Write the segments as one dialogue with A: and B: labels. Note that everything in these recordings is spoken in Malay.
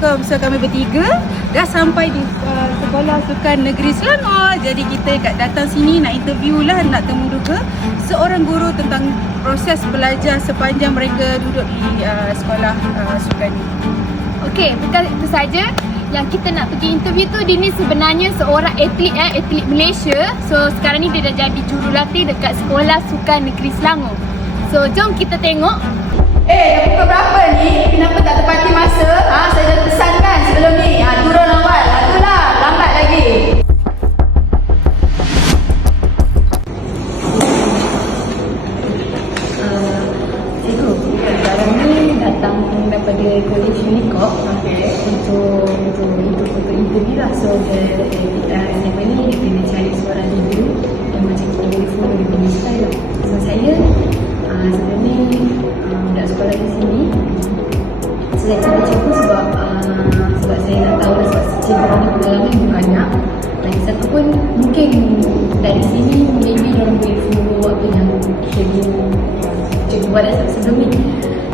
A: Okay Assalamualaikum. So kami bertiga dah sampai di uh, Sekolah Sukan Negeri Selangor. Jadi kita kat datang sini nak interview lah, nak temu juga seorang guru tentang proses belajar sepanjang mereka duduk di uh, sekolah uh, sukan ni.
B: Okey, bukan itu saja yang kita nak pergi interview tu dia ni sebenarnya seorang atlet eh, atlet Malaysia. So sekarang ni dia dah jadi jurulatih dekat Sekolah Sukan Negeri Selangor. So jom kita tengok.
A: Eh, dah pukul berapa ni? Kenapa tak tepati masa? Ha, saya dah pesankan sebelum ni. Ha, turun lambat. Ha, itulah, lambat lagi.
B: Cikgu, sekarang ni datang daripada College Unicop okay. untuk untuk untuk untuk interview lah. So dia dia uh, apa ni dia kena cari seorang video yang macam kita boleh follow dia punya style lah. So saya uh, sebenarnya uh, budak sekolah di sini saya cakap cikgu sebab uh, sebab saya nak tahu lah sebab cikgu ni pengalaman pun banyak. Lagi satu pun mungkin dari sini maybe orang boleh follow apa yang cikgu cikgu buat sebelum ni.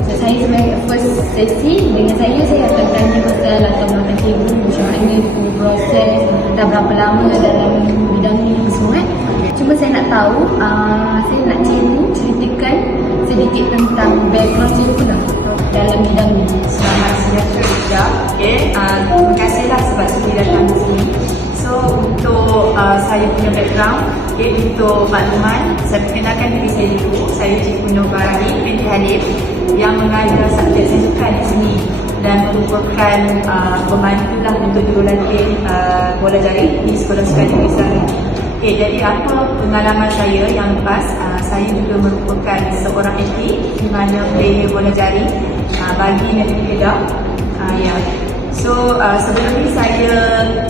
B: So, saya sebagai first sesi dengan saya saya akan tanya pasal latar belakang cikgu macam mana proses dah berapa lama dalam bidang ni semua kan. Cuma saya nak tahu, uh, saya nak cikgu ceritakan sedikit tentang background cikgu lah dalam bidang ni.
C: Selamat sejahtera juga. Okay. Uh, terima kasihlah sebab sudi datang sini. So untuk uh, saya punya background, okay, untuk makluman, saya perkenalkan diri saya dulu. Saya Cikgu Nobari binti Halif yang mengajar subjek sukan di sini dan merupakan uh, pembantu lah untuk jurulatih uh, bola jaring di Sekolah Sukan Negeri Selangor. Okay, jadi apa pengalaman saya yang lepas, uh, saya juga merupakan seorang atlet di mana player bola jaring uh, bagi negeri Kedah. Uh, ya. So uh, sebelum ni saya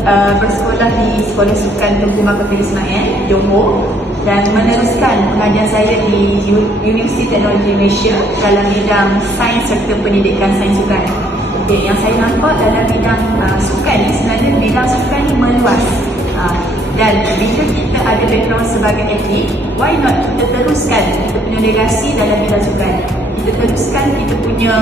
C: uh, bersekolah di Sekolah Sukan Tengku Makapil Ismail, Johor dan meneruskan pengajian saya di Universiti Teknologi Malaysia dalam bidang sains serta pendidikan sains sukan. Okay, yang saya nampak dalam bidang uh, sukan ni sebenarnya bidang sukan ni meluas. Uh, dan bila kita ada background sebagai atlet, why not kita teruskan kita punya legasi dalam bidang sukan. Kita teruskan kita punya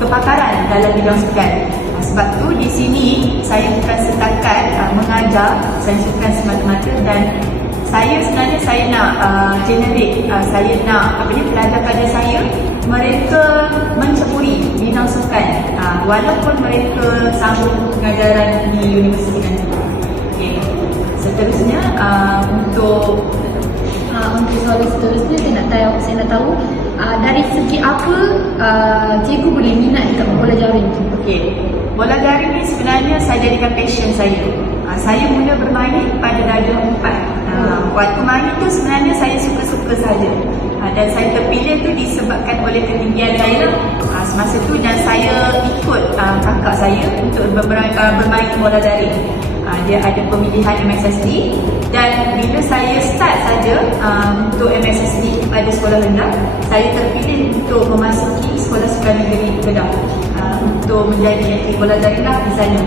C: kepakaran dalam bidang sukan. Uh, sebab tu di sini saya bukan setakat uh, mengajar sains sukan semata-mata dan saya sebenarnya saya nak uh, generate, uh, saya nak apa ni pelajar-pelajar saya mereka menceburi bidang sukan uh, walaupun mereka sambung pengajaran di universiti nanti. Okay. Seterusnya uh, untuk
B: Uh, untuk soalan seterusnya saya nak tahu saya nak tahu uh, dari segi apa uh, cikgu boleh minat dekat bola jaring tu.
C: Okey, bola jaring ni sebenarnya saya jadikan passion saya. Uh, saya mula bermain pada darjah 4. Uh, waktu main tu sebenarnya saya suka-suka saja. Uh, dan saya terpilih tu disebabkan oleh ketinggian saya uh, semasa tu dan saya ikut uh, kakak saya untuk uh, bermain bola jaring. Uh, dia ada pemilihan MSSD dan bila saya start saja uh, untuk MSSD pada sekolah rendah, saya terpilih untuk memasuki Sekolah Sukan Negeri Kedah uh, untuk menjadi atlet bola jaring lah di sana.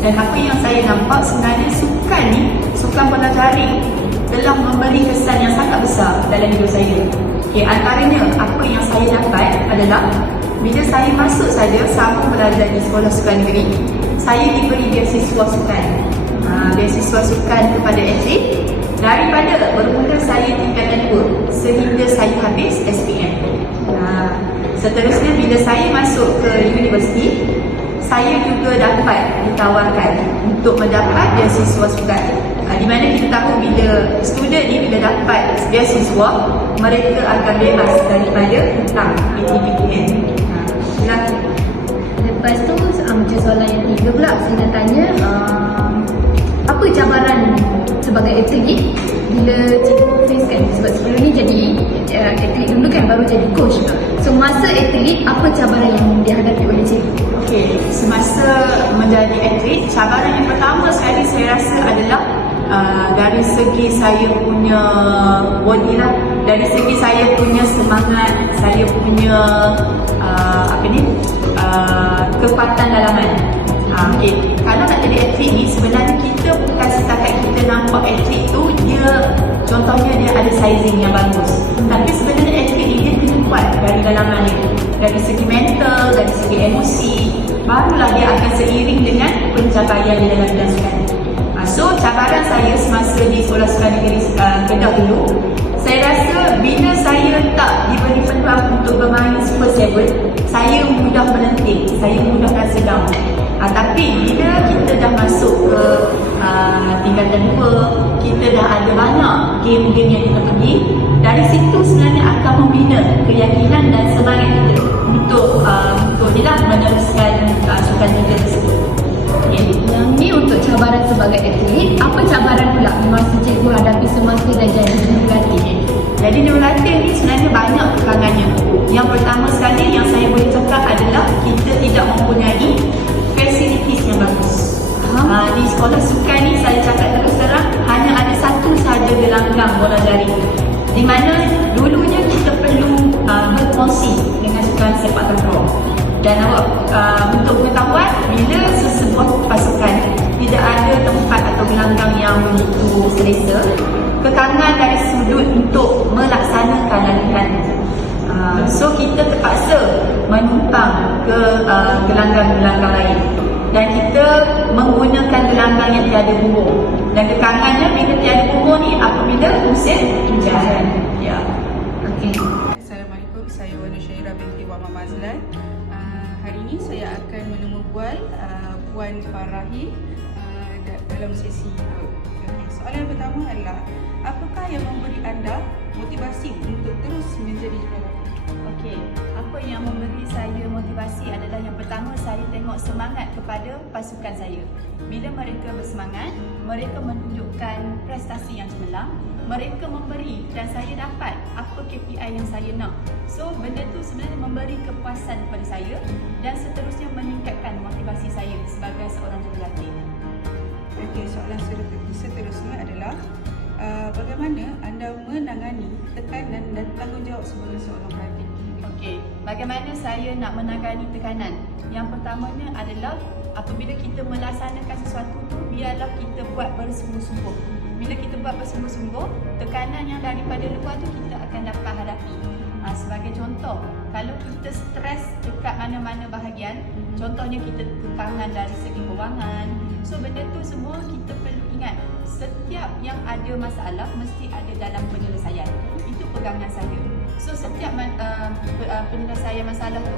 C: Dan apa yang saya nampak sebenarnya sukan ni, sukan bola jaring telah memberi kesan yang sangat besar dalam hidup saya. Okay, antaranya apa yang saya dapat adalah bila saya masuk saja sambung belajar di Sekolah Sukan Negeri, saya diberi beasiswa sukan. Uh, beasiswa sukan kepada atlet daripada bermula saya tingkatan 2 sehingga saya habis SPM. Uh, seterusnya bila saya masuk ke universiti, saya juga dapat ditawarkan untuk mendapat beasiswa sukan. Uh, di mana kita tahu bila student ni bila dapat beasiswa, mereka akan bebas daripada hutang PTPTN. Silakan.
B: Lepas tu uh, macam soalan yang tiga pula saya nak tanya apa cabaran sebagai atlet bila cikgu face kan sebab sebelum ni jadi uh, atlet dulu kan baru jadi coach. So masa atlet apa cabaran yang dihadapi oleh cikgu
C: Okey, semasa menjadi atlet, cabaran yang pertama sekali saya rasa adalah uh, dari segi saya punya body lah, dari segi saya punya semangat, saya punya uh, apa ni, uh, kekuatan dalaman. Okay. Kalau nak jadi atlet ni sebenarnya kita bukan setakat kita nampak atlet tu dia contohnya dia ada sizing yang bagus. Tapi sebenarnya atlet ni dia kena kuat dari dalaman dia. Dari segi mental, dari segi emosi, barulah dia akan seiring dengan pencapaian dia dalam bidang sukan. Uh, so cabaran saya semasa di sekolah sukan negeri uh, Kedah dulu, saya rasa bila saya tak diberi peluang untuk bermain Super Seven, saya mudah menenting, saya mudah rasa down. Uh, tapi bila kita dah masuk ke uh, tingkatan dua, kita dah ada banyak game-game yang kita pergi, dari situ sebenarnya akan membina keyakinan dan semangat kita menumpang ke uh, gelanggang-gelanggang lain dan kita menggunakan gelanggang yang tiada bumbung dan kekangannya bila tiada bumbung ni apabila musim hujan. Ya.
D: Okey.
A: Assalamualaikum, saya Wana Syaira binti Wama Mazlan. Uh, hari ini saya akan menemu bual uh, Puan Farahi uh, da- dalam sesi. Okay. Soalan pertama adalah, apakah yang memberi anda motivasi untuk terus menjadi juara?
C: Okey, apa yang memberi saya motivasi adalah yang pertama saya tengok semangat kepada pasukan saya. Bila mereka bersemangat, mereka menunjukkan prestasi yang cemerlang, mereka memberi dan saya dapat apa KPI yang saya nak. So benda tu sebenarnya memberi kepuasan kepada saya dan seterusnya meningkatkan motivasi saya sebagai seorang jurulatih.
A: Okey, soalan seter- seterusnya adalah uh, bagaimana anda menangani tekanan dan tanggungjawab sebagai seorang pelatih?
C: Okey, bagaimana saya nak menangani tekanan? Yang pertamanya adalah apabila kita melaksanakan sesuatu tu biarlah kita buat bersungguh-sungguh. Bila kita buat bersungguh-sungguh, tekanan yang daripada luar tu kita akan dapat hadapi. Ha, sebagai contoh, kalau kita stres dekat mana-mana bahagian, contohnya kita kekangan dari segi kewangan, so benda tu semua kita perlu ingat setiap yang ada masalah mesti ada dalam penyelesaian. Itu pegangan saya. So setiap uh, uh, penyelesaian masalah tu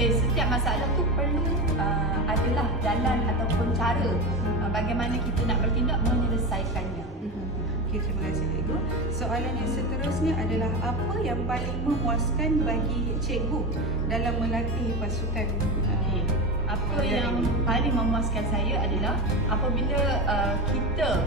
C: eh setiap masalah tu perlu uh, adalah jalan ataupun cara uh, bagaimana kita nak bertindak menyelesaikannya.
A: Okey, terima kasih cikgu. Soalan yang seterusnya adalah apa yang paling memuaskan bagi cikgu dalam melatih pasukan?
C: Apa yang paling memuaskan saya adalah apabila uh, kita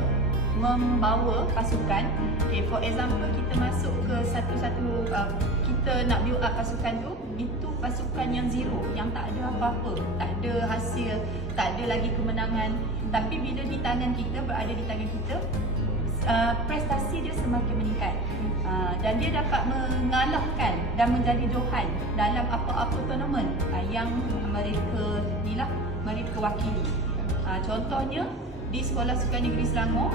C: membawa pasukan. Okay, for example kita masuk ke satu-satu uh, kita nak build up pasukan tu itu pasukan yang zero yang tak ada apa-apa. Tak ada hasil tak ada lagi kemenangan. Tapi bila di tangan kita berada di tangan kita uh, prestasi dia semakin meningkat. Uh, dan dia dapat mengalahkan dan menjadi johan dalam apa-apa tournament. Uh, yang mereka ni lah mereka wakili uh, contohnya di Sekolah Sukan Negeri Selangor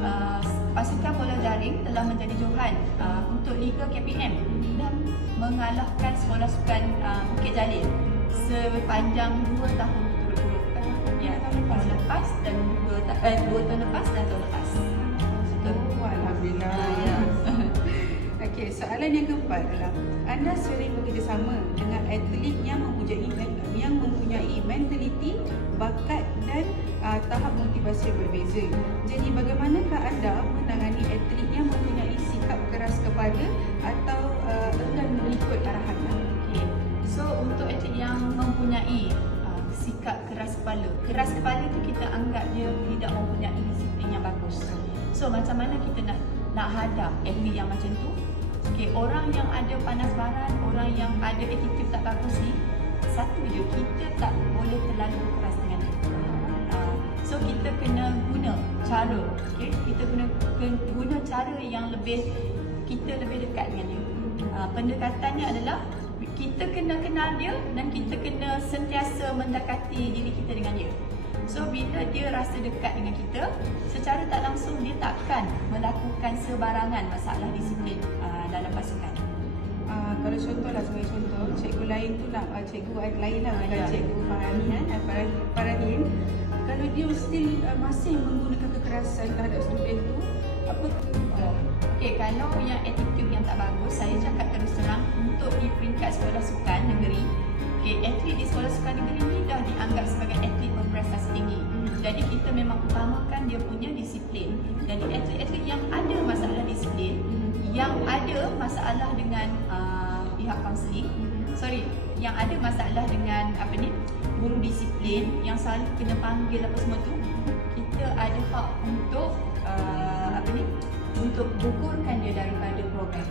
C: uh, pasukan bola jaring telah menjadi johan uh, untuk Liga KPM dan mengalahkan Sekolah Sukan uh, Bukit Jalil sepanjang 2 tahun berturut-turut. Ya tahun lepas dan 2 ta- eh, dua tahun lepas dan tahun lepas.
A: Oh, Alhamdulillah.
C: Ah, ya.
A: Okey, soalan yang keempat adalah anda sering bekerjasama dengan atlet yang mempunyai yang mempunyai mentaliti, bakat dan uh, tahap motivasi yang berbeza. Jadi bagaimanakah anda menangani atlet yang mempunyai sikap keras kepala atau uh, enggan mengikut arahan?
C: Okay. So untuk atlet yang mempunyai uh, sikap keras kepala Keras kepala tu kita anggap dia tidak mempunyai disiplin yang bagus So macam mana kita nak nak hadap atlet yang macam tu Okay, orang yang ada panas baran, orang yang ada attitude tak bagus ni Satu je, kita tak boleh terlalu keras dengan dia uh, So kita kena guna cara okay? Kita guna, guna cara yang lebih Kita lebih dekat dengan dia uh, Pendekatannya adalah kita kena kenal dia dan kita kena sentiasa mendekati diri kita dengan dia. So bila dia rasa dekat dengan kita, secara tak langsung dia takkan melakukan sebarangan masalah disiplin.
A: Kalau contoh lah sebagai contoh, cikgu lain tu nak uh, cikgu lain lah bukan
C: Ya.
A: cikgu Farhani kan, uh, Farah- Farahim. Kalau dia still uh, masih menggunakan kekerasan terhadap student tu, apa
C: Oh. Okey, kalau yang attitude yang tak bagus, saya cakap terus terang untuk di peringkat sekolah sukan negeri, okey, atlet di sekolah sukan negeri ni dah dianggap sebagai atlet berprestasi tinggi. Jadi kita memang utamakan dia punya disiplin. Jadi atlet-atlet yang ada masalah disiplin, yang ada masalah dengan uh, pihak kaunseling, sorry, yang ada masalah dengan apa ni, guru disiplin yang selalu kena panggil apa semua tu, kita ada hak untuk uh, apa ni, untuk gugurkan dia daripada program.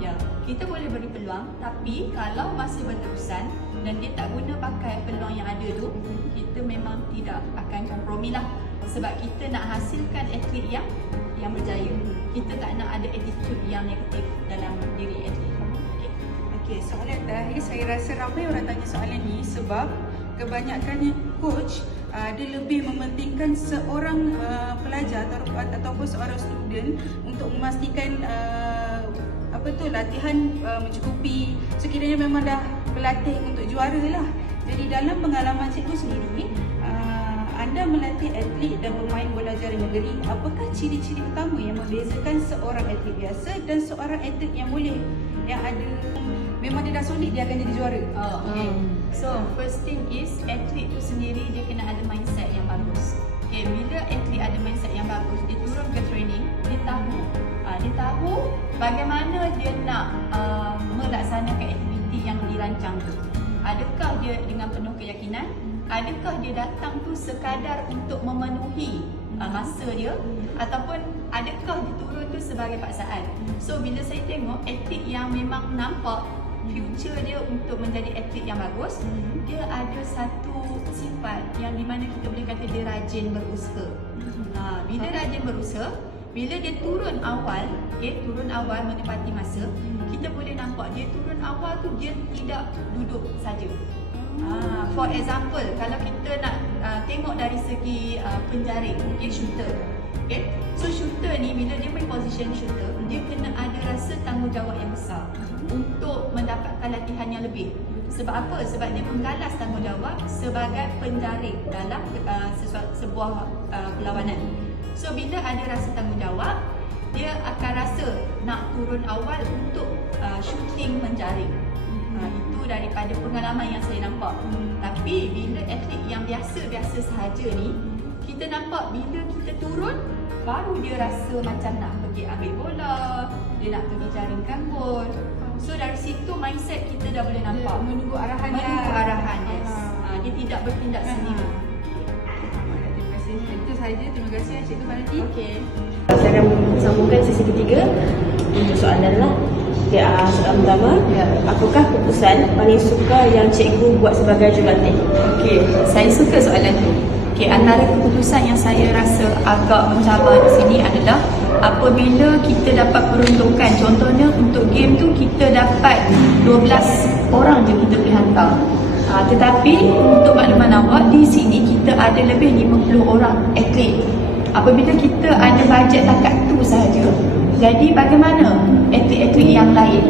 C: Ya, kita boleh beri peluang tapi kalau masih berterusan dan dia tak guna pakai peluang yang ada tu, kita memang tidak akan kompromi lah. Sebab kita nak hasilkan atlet yang yang berjaya. Kita tak nak ada attitude yang negatif dalam diri atlet. Okay.
A: Soalan terakhir saya rasa ramai orang tanya soalan ni sebab kebanyakan coach uh, dia lebih mementingkan seorang uh, pelajar atau ataupun seorang student untuk memastikan uh, apa tu latihan uh, mencukupi sekiranya memang dah berlatih untuk juara lah. Jadi dalam pengalaman cikgu sendiri uh, anda melatih atlet dan bermain bola jari negeri, apakah ciri-ciri utama yang membezakan seorang atlet biasa dan seorang atlet yang boleh yang ada memang dia dah solid dia akan jadi juara.
C: Oh, okay.
A: Hmm.
C: So, first thing is atlet tu sendiri dia kena ada mindset yang bagus. Okay, bila atlet ada mindset yang bagus, dia turun ke training, dia tahu. Uh, dia tahu bagaimana dia nak uh, melaksanakan aktiviti yang dirancang tu. Adakah dia dengan penuh keyakinan? Adakah dia datang tu sekadar untuk memenuhi uh, masa dia ataupun adakah dia turun tu sebagai paksaan? So bila saya tengok atlet yang memang nampak future dia untuk menjadi atlet yang bagus, dia ada satu sifat yang di mana kita boleh kata dia rajin berusaha. Ha, bila rajin berusaha, bila dia turun awal, okay, turun awal menepati masa, kita boleh nampak dia turun awal tu dia tidak duduk saja. Ah, for example, kalau kita nak uh, tengok dari segi uh, penjaring, okay, shooter. Okay? So shooter ni bila dia main position shooter, dia kena ada rasa tanggungjawab yang besar mendapatkan latihan yang lebih. Sebab apa? Sebab dia menggalas tanggungjawab sebagai penjaring dalam uh, sesuatu, sebuah uh, perlawanan. So bila ada rasa tanggungjawab, dia akan rasa nak turun awal untuk uh, shooting menjaring. Ha, itu daripada pengalaman yang saya nampak. Tapi bila atlet yang biasa-biasa sahaja ni, kita nampak bila kita turun, baru dia rasa macam nak pergi ambil bola, dia nak pergi jaringkan gol. So dari situ mindset kita dah boleh nampak.
A: menunggu arahan
C: Menunggu
A: dia.
C: arahan, yes.
A: Ah.
C: Ha, dia tidak bertindak
A: Ah.
C: sendiri.
A: Terima kasih. Itu sahaja. Terima kasih Cikgu Farati.
C: Okey.
D: Saya akan sambungkan sesi ketiga untuk soalan lah. Okay, uh, soalan pertama, apakah keputusan paling suka yang cikgu buat sebagai jurulatih?
C: Okey, saya suka soalan tu. Okey, antara keputusan yang saya rasa agak mencabar di sini adalah apabila kita dapat peruntukan contohnya untuk game tu kita dapat 12 orang je kita boleh hantar. Ha, tetapi untuk makluman awak di sini kita ada lebih 50 orang atlet. Apabila kita ada bajet takat tu sahaja, jadi bagaimana atlet-atlet yang lain?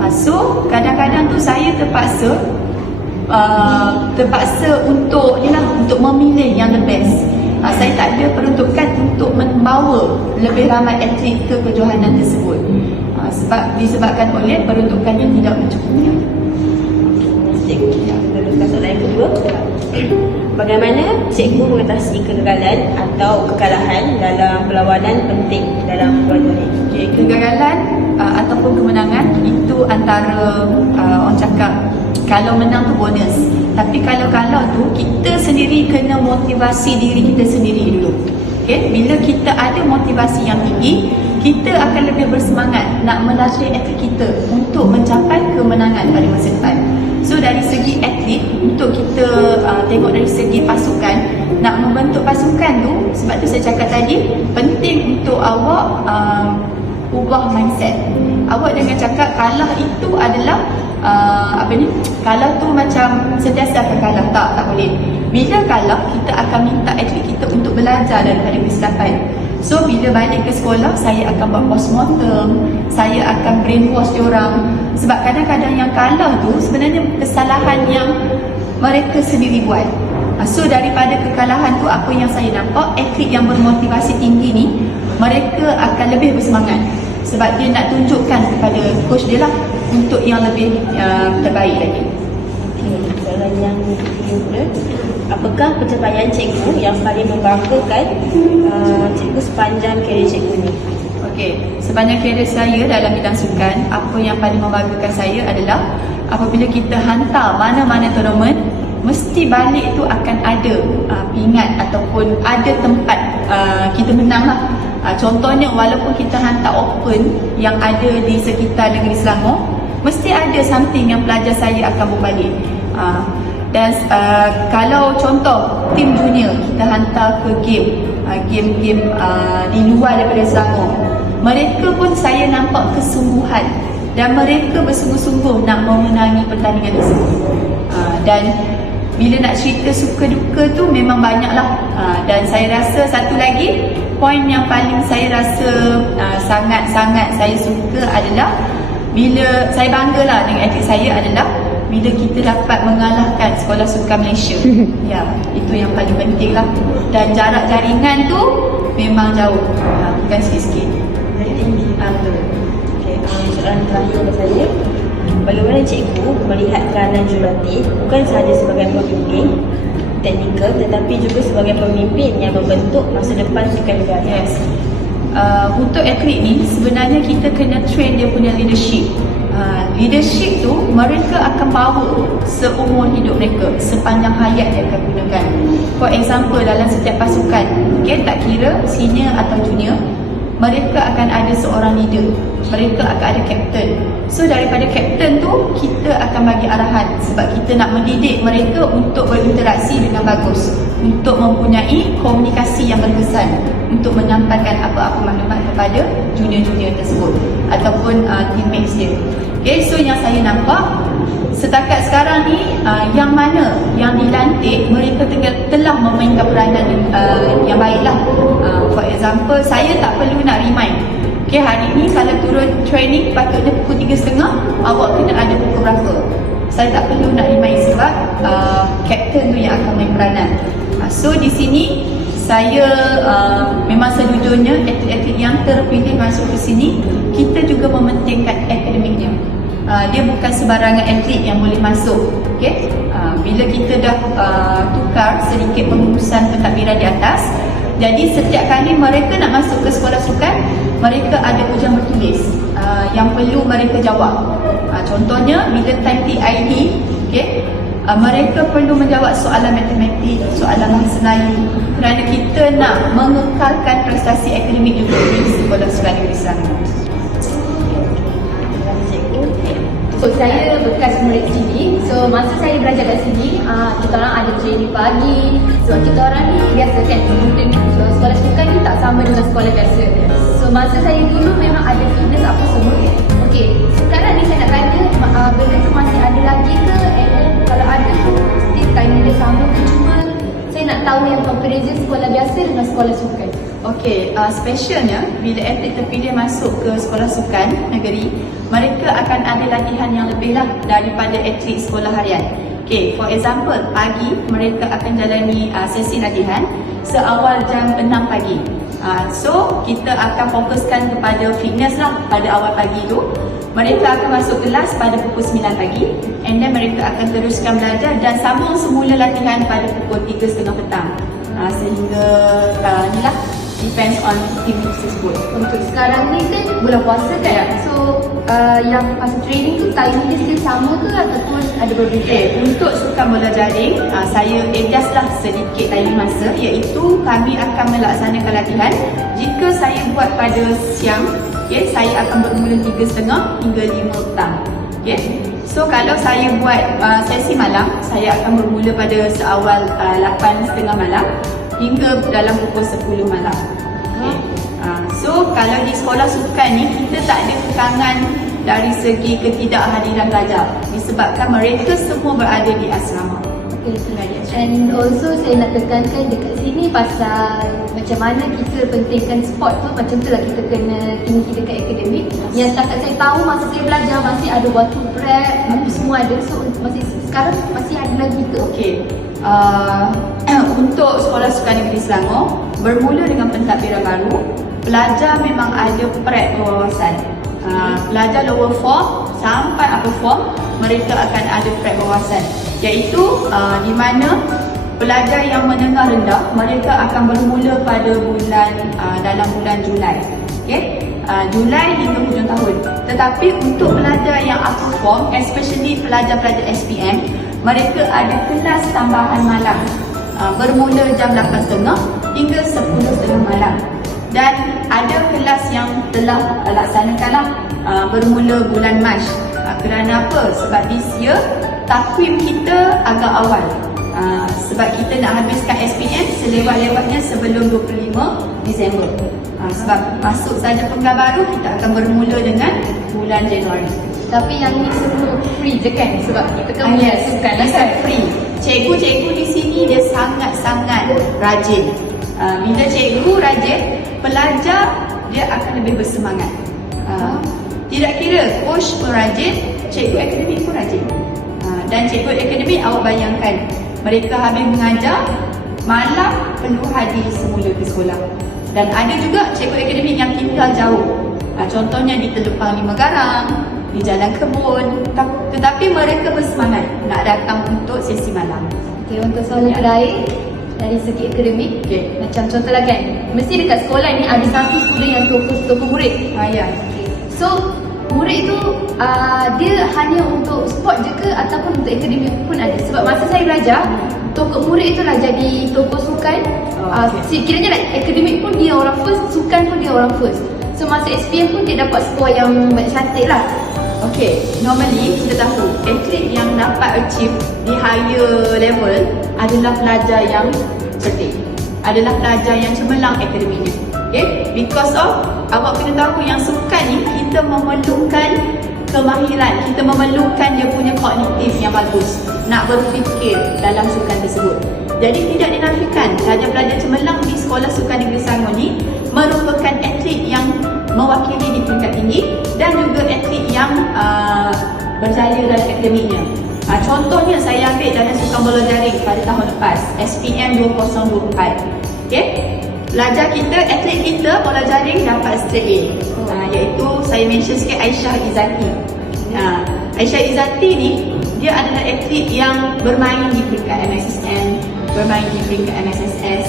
C: Ha, so kadang-kadang tu saya terpaksa uh, terpaksa untuk ni lah untuk memilih yang the best. Saya tak ada peruntukan untuk membawa lebih ramai atlet ke kejohanan tersebut. Uh, sebab disebabkan oleh peruntukan yang tidak mencukupi.
D: Cikgu, kita teruskan soalan yang kedua. Bagaimana cikgu mengatasi kegagalan atau kekalahan dalam perlawanan penting dalam perlawanan ini?
C: Okay, kegagalan uh, ataupun kemenangan itu antara uh, orang cakap kalau menang tu bonus. Tapi kalau kalah tu kita sendiri kena motivasi diri kita sendiri dulu. Okay, bila kita ada motivasi yang tinggi, kita akan lebih bersemangat nak melatih atlet kita untuk mencapai kemenangan pada masa depan. So dari segi atlet untuk kita uh, tengok dari segi pasukan nak membentuk pasukan tu sebab tu saya cakap tadi penting untuk awak uh, ubah mindset. Awak jangan cakap kalah itu adalah uh, apa ni? Kalah tu macam sentiasa akan kalah. Tak tak boleh. Bila kalah kita akan minta atlet kita untuk belajar daripada kesilapan so bila balik ke sekolah saya akan buat postmortem. Saya akan brainwash diorang sebab kadang-kadang yang kalah tu sebenarnya kesalahan yang mereka sendiri buat. Ah, So daripada kekalahan tu apa yang saya nampak atlet yang bermotivasi tinggi ni mereka akan lebih bersemangat. Sebab dia nak tunjukkan kepada coach dia lah untuk yang lebih uh, terbaik lagi.
D: Okey, soalan yang. Apakah pencapaian cikgu yang paling membanggakan uh, cikgu sepanjang kerjaya cikgu ni?
C: Okey, sepanjang kerjaya saya dalam bidang sukan, apa yang paling membanggakan saya adalah apabila kita hantar mana-mana tournament mesti balik tu akan ada uh, pingat ataupun ada tempat uh, kita menang lah. Uh, contohnya walaupun kita hantar open yang ada di sekitar negeri Selangor, mesti ada something yang pelajar saya akan berbalik. Uh, dan uh, kalau contoh tim junior kita hantar ke game, uh, game-game uh, di luar daripada Selangor, mereka pun saya nampak kesungguhan dan mereka bersungguh-sungguh nak memenangi pertandingan tersebut. Uh, dan bila nak cerita suka duka tu memang banyak lah uh, dan saya rasa satu lagi poin yang paling saya rasa uh, sangat-sangat saya suka adalah bila saya bangga lah dengan atlet saya adalah bila kita dapat mengalahkan sekolah sukan Malaysia ya itu yang paling penting lah dan jarak jaringan tu memang jauh uh, bukan sikit-sikit
D: Very tinggi.
C: uh, betul
D: Okey, um, soalan terakhir untuk saya. Bagaimana cikgu melihat peranan jurulatih bukan sahaja sebagai pemimpin teknikal tetapi juga sebagai pemimpin yang membentuk masa depan sukan negara?
C: Yes. Uh, untuk atlet ni sebenarnya kita kena train dia punya leadership. Uh, leadership tu mereka akan bawa seumur hidup mereka sepanjang hayat dia akan gunakan. For example dalam setiap pasukan, okay, tak kira senior atau junior, mereka akan ada seorang leader. Mereka akan ada captain. So daripada captain tu kita akan bagi arahan sebab kita nak mendidik mereka untuk berinteraksi dengan bagus, untuk mempunyai komunikasi yang berkesan, untuk menyampaikan apa-apa maklumat kepada junior-junior tersebut ataupun uh, teammates dia. Okay, so yang saya nampak setakat sekarang ni uh, yang mana yang dilantik mereka tengah, telah memainkan peranan uh, yang baiklah. Uh, for example, saya tak perlu nak remind Okay, hari ni kalau turun training patutnya pukul 3.30 awak kena ada pukul berapa saya tak perlu nak uh, captain tu yang akan main peranan uh, so di sini saya uh, memang sejujurnya atlet-atlet yang terpilih masuk ke sini kita juga mementingkan akademiknya uh, dia bukan sebarangan atlet yang boleh masuk okay? uh, bila kita dah uh, tukar sedikit pengurusan pentadbiran di atas jadi setiap kali mereka nak masuk ke sekolah sukan, mereka ada ujian bertulis uh, yang perlu mereka jawab. Uh, contohnya bila time TID, okay, uh, mereka perlu menjawab soalan matematik, soalan Melayu kerana kita nak mengekalkan prestasi akademik juga di sekolah sukan negeri Selangor.
D: Terima kasih cikgu.
B: So saya bekas murid sini So masa saya belajar kat sini uh, Kita orang ada training pagi So kita orang ni biasa kan so, sekolah sukan ni tak sama dengan sekolah biasa masa saya dulu memang ada fitness apa semua Okay Sekarang ni saya nak tanya uh, Benda tu masih ada lagi ke And then kalau ada tu Still timing dia sama ke Cuma saya nak tahu yang comparison sekolah biasa dengan sekolah sukan
C: Okey, uh, specialnya bila atlet terpilih masuk ke sekolah sukan negeri, mereka akan ada latihan yang lebih lah daripada atlet sekolah harian. Okey, for example, pagi mereka akan jalani uh, sesi latihan seawal jam 6 pagi. Uh, so, kita akan fokuskan kepada fitness lah pada awal pagi tu. Mereka akan masuk kelas pada pukul 9 pagi and then mereka akan teruskan belajar dan sambung semula latihan pada pukul 3.30 petang. Uh, sehingga uh, ni lah depends on team tersebut.
B: Untuk sekarang ni kan bulan puasa kan So uh, yang masa training tu timing dia still sama ke Ataupun ada berbeza
C: Okay, untuk sukan bola jaring, uh, saya adjustlah sedikit timing masa iaitu kami akan melaksanakan latihan jika saya buat pada siang, okay, saya akan bermula 3.30 hingga 5 petang. Okay. So kalau saya buat uh, sesi malam, saya akan bermula pada seawal uh, 8.30 malam hingga dalam pukul 10 malam. Okay. Uh, so kalau di sekolah sukan ni kita tak ada kekangan dari segi ketidakhadiran pelajar disebabkan mereka semua berada di asrama.
B: Okay. And also saya nak tekankan dekat sini pasal macam mana kita pentingkan sport tu macam tu lah kita kena tinggi dekat akademik. Yang setakat saya tahu masa saya belajar masih ada waktu prep, apa semua ada. So masih sekarang masih ada lagi tu.
C: Okey. Uh, untuk Sekolah Sukan Negeri Selangor bermula dengan pentadbiran baru, pelajar memang ada prep berwawasan. Uh, pelajar lower form sampai upper form mereka akan ada prep berwawasan iaitu uh, di mana pelajar yang menengah rendah mereka akan bermula pada bulan uh, dalam bulan Julai. Okey. Uh, Julai hingga hujung tahun. Tetapi untuk pelajar yang upper form, especially pelajar-pelajar SPM, mereka ada kelas tambahan malam uh, bermula jam 8.30 hingga 10.30 malam dan ada kelas yang telah laksanakanlah uh, bermula bulan Mac uh, kerana apa? sebab this year takwim kita agak awal uh, sebab kita nak habiskan SPM selewat-lewatnya sebelum 25 Disember uh, sebab masuk saja penggal baru kita akan bermula dengan bulan Januari
B: Tapi yang ni semua free je kan sebab kita kan
C: Ah, yes,
B: lah
C: it's
B: kan.
C: free. Cikgu-cikgu di sini dia sangat-sangat rajin. Uh, bila cikgu rajin, pelajar dia akan lebih bersemangat. Uh, tidak kira coach pun rajin, cikgu akademik pun rajin. Dan cikgu akademik awak bayangkan, mereka habis mengajar, malam perlu hadir semula ke sekolah. Dan ada juga cikgu akademik yang tinggal jauh. Uh, contohnya di Teluk Lima Garang, di Jalan Kebun. Ta- Tetapi mereka bersemangat nak datang untuk sesi malam.
B: Okay, untuk soalan
C: Ya.
B: terakhir dari segi akademik
C: Okey.
B: Macam contohlah kan Mesti dekat sekolah ni ada satu student yang tokoh tokoh murid
C: Ah, ya.
B: okay. So murid tu uh, dia hanya untuk sport je ke ataupun untuk akademik pun ada Sebab masa saya belajar Tokoh murid itulah jadi tokoh sukan
C: Oh,
B: uh,
C: okey.
B: si- Kiranya like akademik pun dia orang first Sukan pun dia orang first So masa SPM pun dia dapat skor yang banyak cantik lah
C: Okay, normally kita tahu atlet yang dapat achieve di higher level adalah pelajar yang cerdik. Adalah pelajar yang cemerlang akademiknya. Okay, because of awak kena tahu yang sukan ni kita memerlukan kemahiran, kita memerlukan dia punya kognitif yang bagus nak berfikir dalam sukan tersebut. Jadi tidak dinafikan pelajar-pelajar cemerlang di Sekolah Sukan Negeri Selangor ni merupakan atlet yang mewakili di peringkat tinggi dan juga atlet yang uh, berjaya dalam akademiknya. Uh, contohnya saya ambil dalam sukan bola jaring pada tahun lepas, SPM 2024. Okay? Pelajar kita, atlet kita bola jaring dapat straight A. Uh, iaitu saya mention sikit Aisyah Izzati. Uh, Aisyah Izzati ni dia adalah atlet yang bermain di peringkat MSSN, bermain di peringkat MSSS,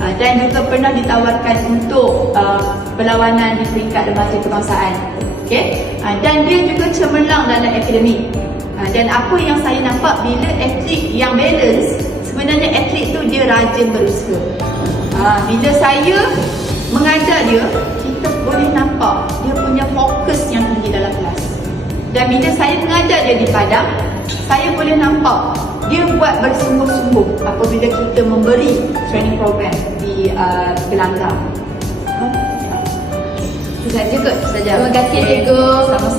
C: Uh, dan juga pernah ditawarkan untuk uh, perlawanan di peringkat remaja kebangsaan. Okay? Uh, dan dia juga cemerlang dalam akademik. Uh, dan apa yang saya nampak bila atlet yang balance, sebenarnya atlet tu dia rajin berusaha. Uh, bila saya mengajar dia, kita boleh nampak dia punya fokus yang tinggi dalam kelas. Dan bila saya mengajar dia di padang, saya boleh nampak dia buat bersungguh-sungguh apabila kita memberi training program di uh, gelanggang.
B: Itu saja kot. Terima kasih
C: Okay.
B: cikgu
C: Sama-sama.